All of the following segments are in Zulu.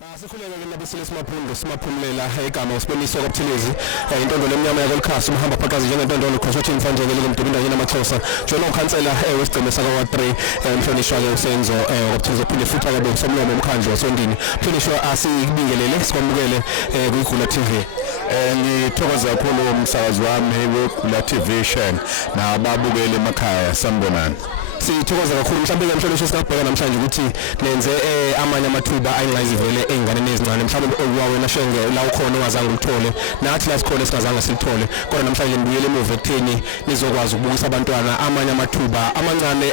Sikhuleke ke nabesile simaphumulela igama usibonisa kwaButhelezi intondolo emnyama yakwelikhasi umhamba phakazi njengentondolo consortium mfanjeke lekumdibinda yena amaXhosa jona ukhansela wesigceme saka 3 umhlonishwa ke usenzo kwaButhelezi phinde futhi ake bomsomlomo umkhandlu wasondini mhlonishwa asibingelele sikwamukele kuyiGula TV. Ngithokoza kakhulu umsakazi wami weGula TV shen nababukeli emakhaya sanibonani. Sithokoza kakhulu mhlawumbe ke mhlonishwa sikabheka namhlanje ukuthi nenze amanye amathuba ayingayizivele einganeni ezincane mhlawumbe wena shenge la ukhona ongazange uthole nathi la sikhona sikazange silithole kodwa namhlanje nibuyele emuva ekutheni nizokwazi ukubukisa abantwana amanye amathuba amancane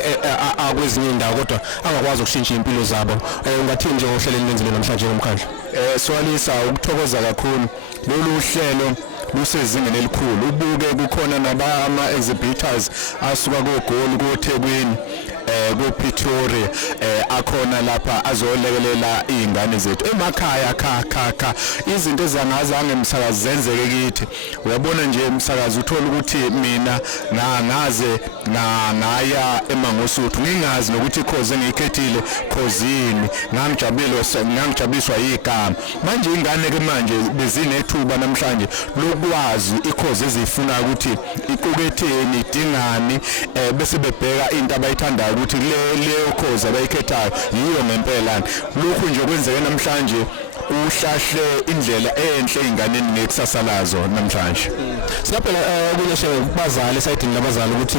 akwezinye indawo kodwa angakwazi ukushintsha impilo zabo. Ungathini nje ngohlelo lenzile namhlanje ngomkhandlu? Swalisa ukuthokoza kakhulu lolu hlelo lusezingeni elikhulu ubuke kukhona nabama exhibitors asuka koGoli koThekwini kuPretoria akhona lapha azolekelela izingane zethu emakhaya kha izinto ezangazange emsakazi zenzeke kithi. Uyabona nje emsakazi uthola ukuthi mina ngaze ngaya eMangosuthu ngingazi nokuthi cause engikhethile cause yini ngangijabiswa igama manje ingane ke manje bezinethuba namhlanje lokwazi icause ezifuna ukuthi iquketheni idingani bese bebheka into abayithandayo ukuthi leyo cause abayikhethayo yiyo ngempela lokhu nje kwenzeke namhlanje uhlahle indlela enhle einganeni ngekusasa lazo namhlanje. Siyaphela kunyeshe kubazali esayidini labazali ukuthi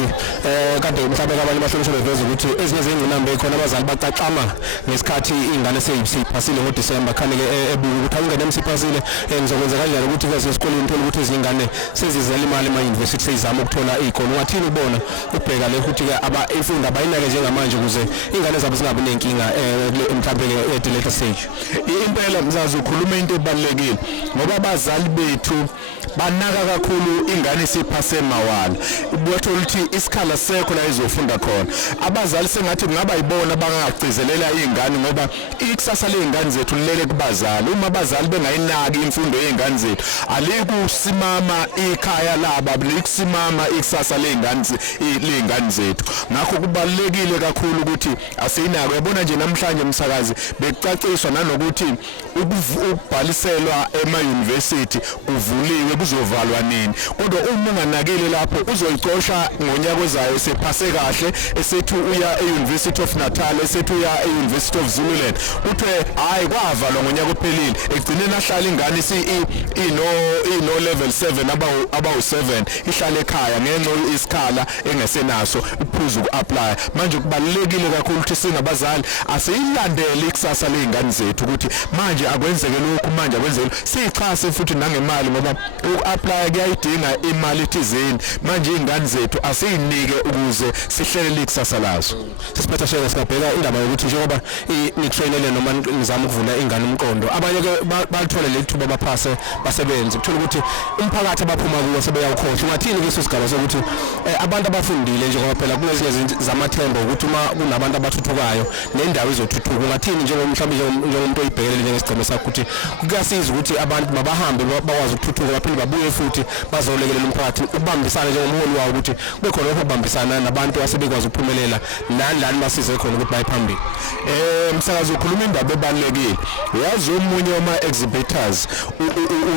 kade mhlawumbe abanye bahlonishwa beveza ukuthi ezinye zengcinambe khona abazali bacacama ngesikhathi ingane seyiphasile ngoDisemba khane ke ebuka ukuthi awungene emsiphasile ngizokwenza kanjani ukuthi kwese esikoleni phela ukuthi izingane sezizela imali ema-university seyizama ukuthola izikole. Ungathini ubona ubheka le ukuthi ke imfundo abayinake njengamanje ukuze ingane zabo zingabi nenkinga mhlawumbe at the later stage? Impela mzazi ukhuluma into ebalekile ngoba abazali bethu banaka kakhulu ingane siphase mawala ubotho ukuthi isikhala sekho la izofunda khona. Abazali sengathi ngaba yibona bangagcizelela izingane ngoba ikusasa lezingane zethu lilele kubazali. Uma abazali bengayinaki imfundo yezingane zethu alikusimama ikhaya laba likusimama ikusasa lezingane zethu. Ngakho kubalekile kakhulu ukuthi asiyinake. Uyabona nje namhlanje umsakazi becaciswa nanokuthi ukubhaliselwa ema-university kuvuliwe kuzovalwa nini kodwa uma unganakile lapho uzoyicosha ngonyaka ozayo sephase kahle esethi uya e-University of Natal esethi uya e-University of Zululand uthe hayi kwavalwa ngonyaka ophelile egcineni ahlala ingane ino level 7 abawu7 ihlala ekhaya ngenxa isikhala engesenaso uphuzu ku-apply. Manje kubalekile kakhulu ukuthi singabazali asiyilandele ikusasa lezingane zethu ukuthi manje akwenzeke lokhu manje akwenzeke sichase futhi nangemali ngoba uku-apply kuyayidinga imali ethizeni. Manje izingane zethu asiyinike ukuze sihlelele ikusasa lazo. Sisiphatha sheke singabheka indaba yokuthi njengoba nitrainele noma nizama ukuvula ingane umqondo abanye ke balithole le thuba baphase basebenze ukuthola ukuthi umphakathi abaphuma kuwo sebeyawukhohlwa. Ungathini ke sosigaba sokuthi abantu abafundile njengoba phela kunezinye zamathemba ukuthi uma kunabantu abathuthukayo nendawo izothuthuka. Ungathini njengomuntu oyibhekelele njengesigceme sakho ukuthi kuyasiza ukuthi abantu mabahambe bakwazi ukuthuthuka baphinde babuye futhi bazolekelela umphakathi ukubambisana njengomholi wawo ukuthi kube khona ukubambisana nabantu asebekwazi ukuphumelela nani basize khona ukuthi baye phambili? Msakazi ukhuluma indaba ebalekile. Uyazi omunye wama-exhibitors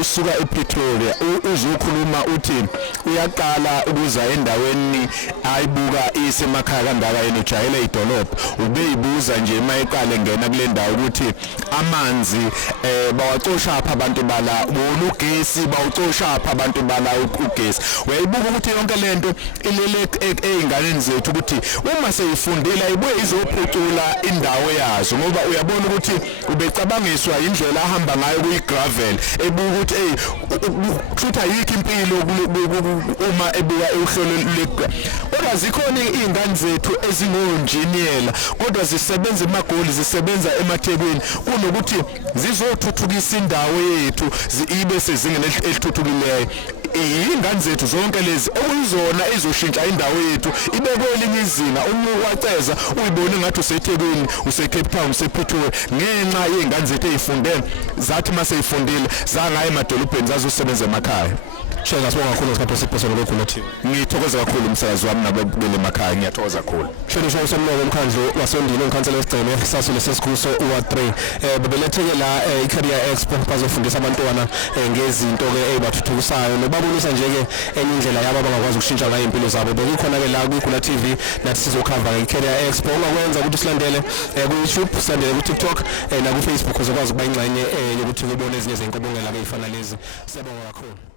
usuka ePretoria uzokhuluma uthi uyaqala ukuza endaweni ayibuka isemakhaya kangaka yena ujayela idolobha ubeyibuza nje mayiqale ngena kule ndawo ukuthi amanzi bawacosha apha abantu bala ugesi bawucosha apha abantu bala ugesi. Uyayibuka ukuthi yonke lento ilele einganeni zethu ukuthi uma seyifundile ayibuye izophucula indawo yazo ngoba uyabona ukuthi ubecabangiswa indlela ahamba ngayo kuyigravel ebuka ukuthi kushuthi ayikho impilo uma ebuka uhlelo kodwa zikhona izingane zethu ezingonjiniyela kodwa zisebenza emagoli zisebenza emaThekwini kunokuthi zizothuthukisa indawo yethu ibe sezingeni elithuthukileyo. Izingane zethu zonke lezi okuyizona ezoshintsha indawo yethu ibe kwelinye izinga. Uma waceza uyibone ngathi useThekwini useCape Town usePretoria ngenxa yezingane zethu ezifundele zathi mase ifundile zangaya emadolobheni zazosebenza emakhaya. Shega sibonga kakhulu ngesikhathi osiphephesweni kweGula TV. Ngithokoza kakhulu umsakazi wami nababukeli emakhaya ngiyathokoza kakhulu. Shelo show somlomo umkhandlu wasondile ukhansela wesigceme sasule sesikhuso u3 bebeletheke la iCareer Expo bazofundisa abantwana ngezinto ke ezibathuthukisayo nobabonisa nje ke enye indlela yabo abangakwazi ukushintsha ngayo impilo zabo bekukhona ke la kwiGula TV nathi sizokhava iCareer Expo ongakwenza ukuthi silandele ku YouTube silandele ku TikTok na ku Facebook uzokwazi ukuba ingxenye yokuthi ubone ezinye zenkobongela ke ifana lezi. Siyabonga kakhulu.